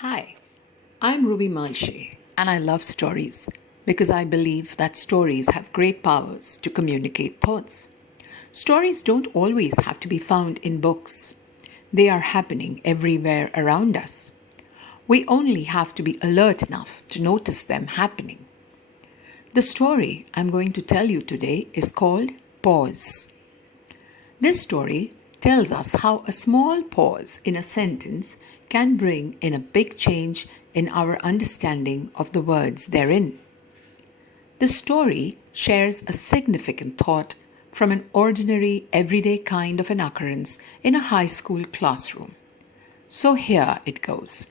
Hi, I'm Ruby Malshe and I love stories because I believe that stories have great powers to communicate thoughts. Stories don't always have to be found in books. They are happening everywhere around us. We only have to be alert enough to notice them happening. The story I'm going to tell you today is called Pause. This story tells us how a small pause in a sentence can bring in a big change in our understanding of the words therein. The story shares a significant thought from an ordinary, everyday kind of an occurrence in a high school classroom. So here it goes.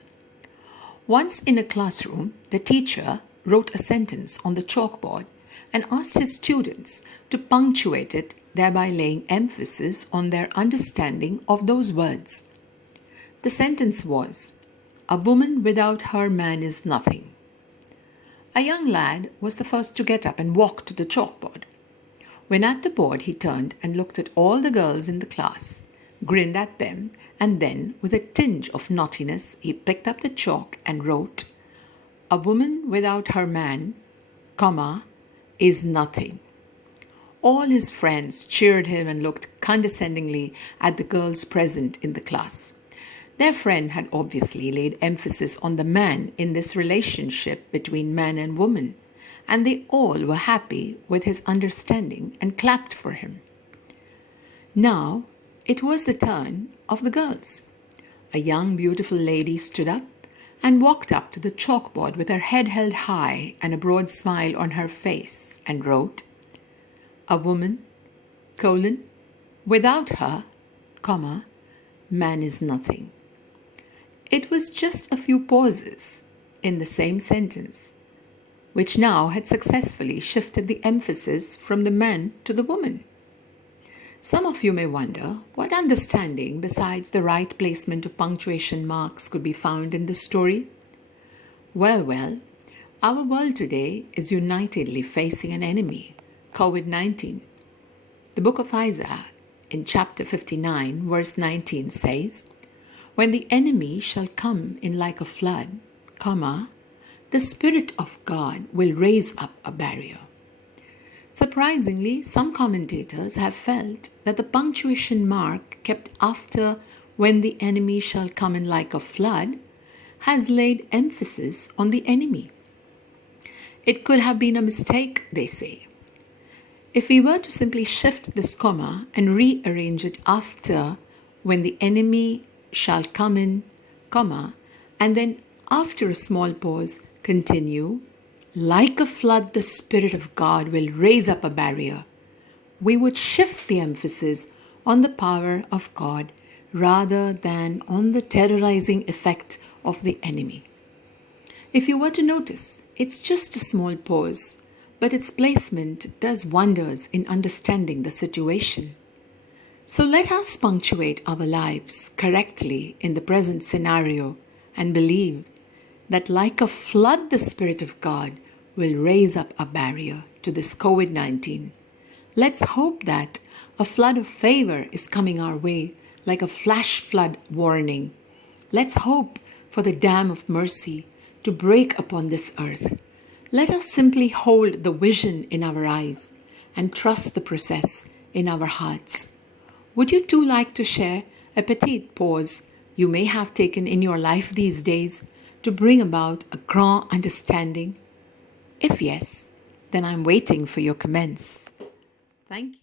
Once in a classroom, the teacher wrote a sentence on the chalkboard and asked his students to punctuate it, thereby laying emphasis on their understanding of those words. The sentence was, "A woman without her man is nothing." A young lad was the first to get up and walk to the chalkboard. When at the board, he turned and looked at all the girls in the class, grinned at them, and then, with a tinge of naughtiness, he picked up the chalk and wrote, "A woman without her man, comma, is nothing." All his friends cheered him and looked condescendingly at the girls present in the class. Their friend had obviously laid emphasis on the man in this relationship between man and woman, and they all were happy with his understanding and clapped for him. Now it was the turn of the girls. A young, beautiful lady stood up and walked up to the chalkboard with her head held high and a broad smile on her face and wrote, "A woman, without her, comma, man is nothing." It was just a few pauses in the same sentence, which now had successfully shifted the emphasis from the man to the woman. Some of you may wonder what understanding besides the right placement of punctuation marks could be found in this story. Well, our world today is unitedly facing an enemy, COVID-19. The book of Isaiah in chapter 59, verse 19 says, "When the enemy shall come in like a flood, comma, the Spirit of God will raise up a barrier." Surprisingly, some commentators have felt that the punctuation mark kept after "when the enemy shall come in like a flood" has laid emphasis on the enemy. It could have been a mistake, they say. If we were to simply shift this comma and rearrange it after "when the enemy shall come in, comma," and then after a small pause, continue, "like a flood the Spirit of God will raise up a barrier," we would shift the emphasis on the power of God rather than on the terrorizing effect of the enemy. If you were to notice, it's just a small pause, but its placement does wonders in understanding the situation. So let us punctuate our lives correctly in the present scenario and believe that like a flood the Spirit of God will raise up a barrier to this COVID-19. Let's hope that a flood of favor is coming our way like a flash flood warning. Let's hope for the dam of mercy to break upon this earth. Let us simply hold the vision in our eyes and trust the process in our hearts. Would you too like to share a petite pause you may have taken in your life these days to bring about a grand understanding? If yes, then I'm waiting for your comments. Thank you.